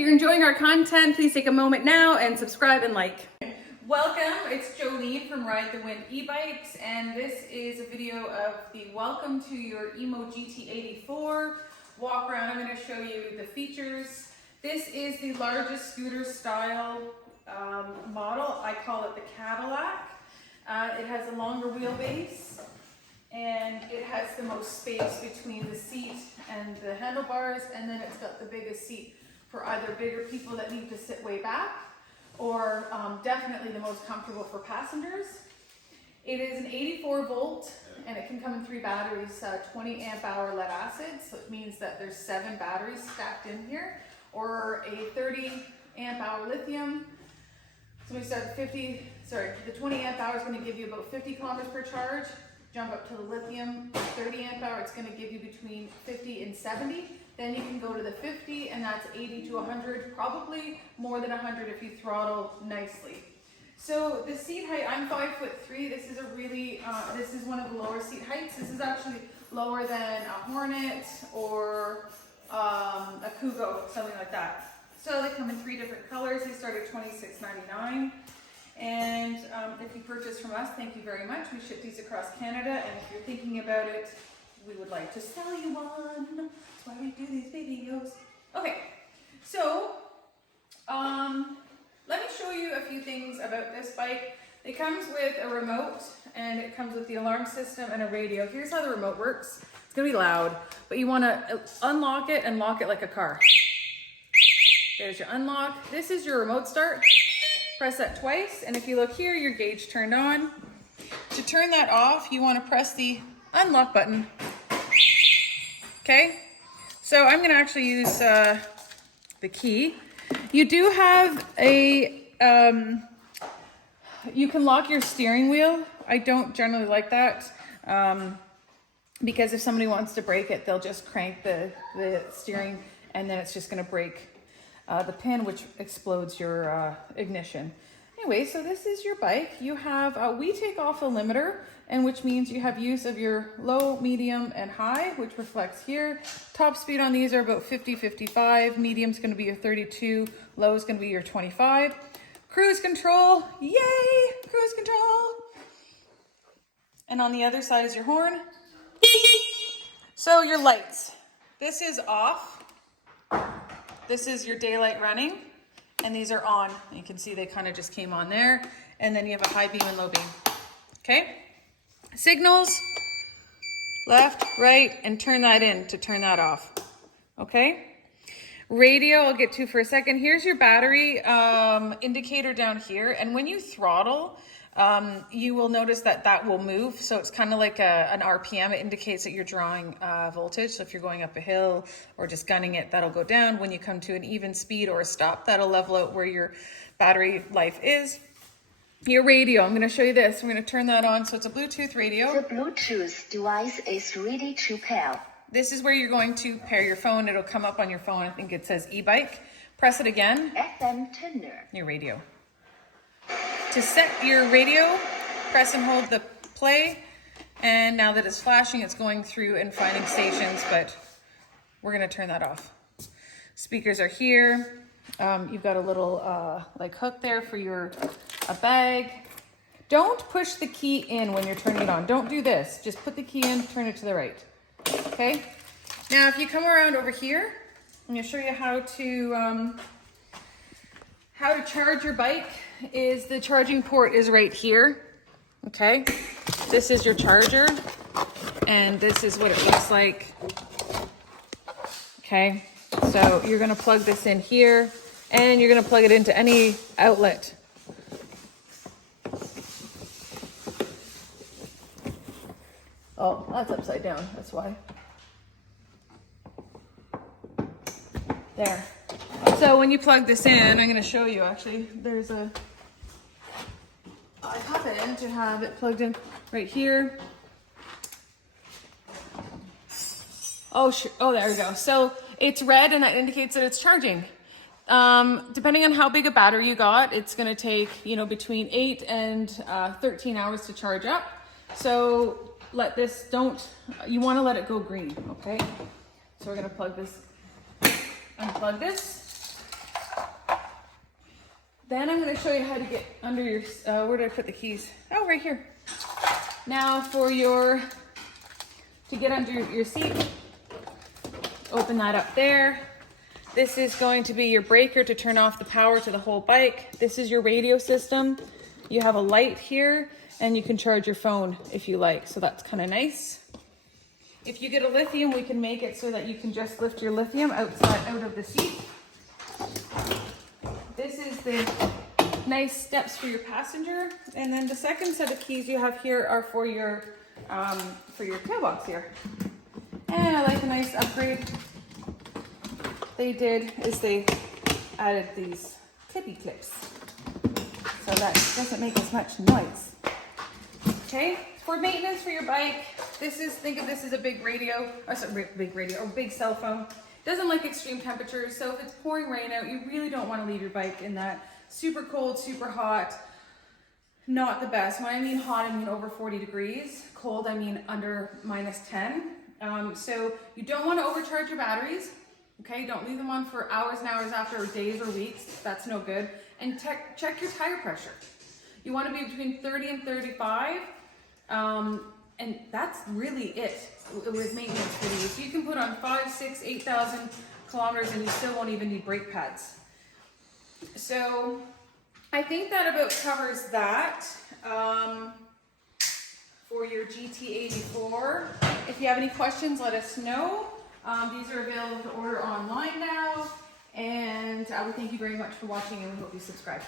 you're enjoying our content, please take a moment now and subscribe and like. Welcome, it's Jolene from Ride the Wind Ebikes, and this is a video of the welcome to your Emmo GT84 walk around. I'm going to show you the features. This is the largest scooter style model. I call it the Cadillac. It has a longer wheelbase and it has the most space between the seat and the handlebars, and then it's got the biggest seat for either bigger people that need to sit way back or definitely the most comfortable for passengers. It is an 84 volt and it can come in 3 batteries, 20 amp hour lead acid, so it means that there's 7 batteries stacked in here, or a 30 amp hour lithium. So we start at the 20 amp hour is going to give you about 50 kilometers per charge. Jump up to the lithium, 30 amp hour, it's going to give you between 50 and 70. Then you can go to the 50, and that's 80 to 100, probably more than 100 if you throttle nicely. So the seat height, I'm 5'3". This is a really, this is one of the lower seat heights. This is actually lower than a Hornet or a Kugo, something like that. So they come in 3 different colors. They start at $26.99. And if you purchase from us, thank you very much. We ship these across Canada, and if you're thinking about it, we would like to sell you one. That's why we do these videos. Okay, so let me show you a few things about this bike. It comes with a remote, and it comes with the alarm system and a radio. Here's how the remote works. It's gonna be loud, but you wanna unlock it and lock it like a car. There's your unlock. This is your remote start. Press that twice, and if you look here, your gauge turned on. To turn that off, you want to press the unlock button. Okay, so I'm going to actually use the key. You do have a, you can lock your steering wheel. I don't generally like that because if somebody wants to break it, they'll just crank the steering, and then it's just going to break the pin, which explodes your ignition. Anyway, so this is your bike. You have, we take off a limiter, and which means you have use of your low, medium, and high, which reflects here. Top speed on these are about 50, 55. Medium's gonna be your 32. Low is gonna be your 25. Cruise control, yay, cruise control. And on the other side is your horn. So your lights, this is off. This is your daylight running, and these are on. You can see they kind of just came on there. And then you have a high beam and low beam. Okay? Signals, left, right, and turn that in to turn that off. Okay? Radio, I'll get to for a second. Here's your battery indicator down here. And when you throttle, you will notice that that will move. So it's kind of like an RPM. It indicates that you're drawing voltage. So if you're going up a hill or just gunning it, that'll go down. When you come to an even speed or a stop, that'll level out where your battery life is. Your radio, I'm going to show you this. I'm going to turn that on. So it's a Bluetooth radio. The Bluetooth device is ready to pair. This is where you're going to pair your phone. It'll come up on your phone. I think it says e-bike. Press it again. FM tuner. Your radio. To set your radio, press and hold the play, and now that it's flashing, it's going through and finding stations, but we're going to turn that off. Speakers are here. You've got a little like hook there for a bag. Don't push the key in when you're turning it on. Don't do this. Just put the key in, turn it to the right. Okay? Now, if you come around over here, I'm going to show you how to charge your bike. Is the charging port is right here. Okay, this is your charger, and this is what it looks like. Okay, so you're going to plug this in here, and you're going to plug it into any outlet. Oh, that's upside down, that's why. There. So when you plug this in, I'm going to show you actually, I happen to have it plugged in right here. Oh, there we go. So it's red, and that indicates that it's charging. Depending on how big a battery you got, it's going to take, between 8 and 13 hours to charge up. So you want to let it go green, okay? So we're going to unplug this. Then I'm going to show you how to get under your, where did I put the keys? Oh, right here. Now to get under your seat, open that up there. This is going to be your breaker to turn off the power to the whole bike. This is your radio system. You have a light here and you can charge your phone if you like. So that's kind of nice. If you get a lithium, we can make it so that you can just lift your lithium out of the seat. This is the nice steps for your passenger. And then the second set of keys you have here are for your tailbox here. And I like a nice upgrade they did is they added these Tippy Clips. So that doesn't make as much noise. Okay, for maintenance for your bike, think of this as a big radio, or big cell phone. Doesn't like extreme temperatures, so if it's pouring rain out, you really don't want to leave your bike in that super cold, super hot. Not the best. When I mean hot, I mean over 40 degrees. Cold, I mean under -10. So you don't want to overcharge your batteries. Okay, don't leave them on for hours and hours after, or days or weeks. That's no good. And check your tire pressure. You want to be between 30 and 35. And that's really it with maintenance for these. You can put on 5, 6, 8,000 kilometers and you still won't even need brake pads. So I think that about covers that for your GT84. If you have any questions, let us know. These are available to order online now. And we thank you very much for watching and we hope you subscribe.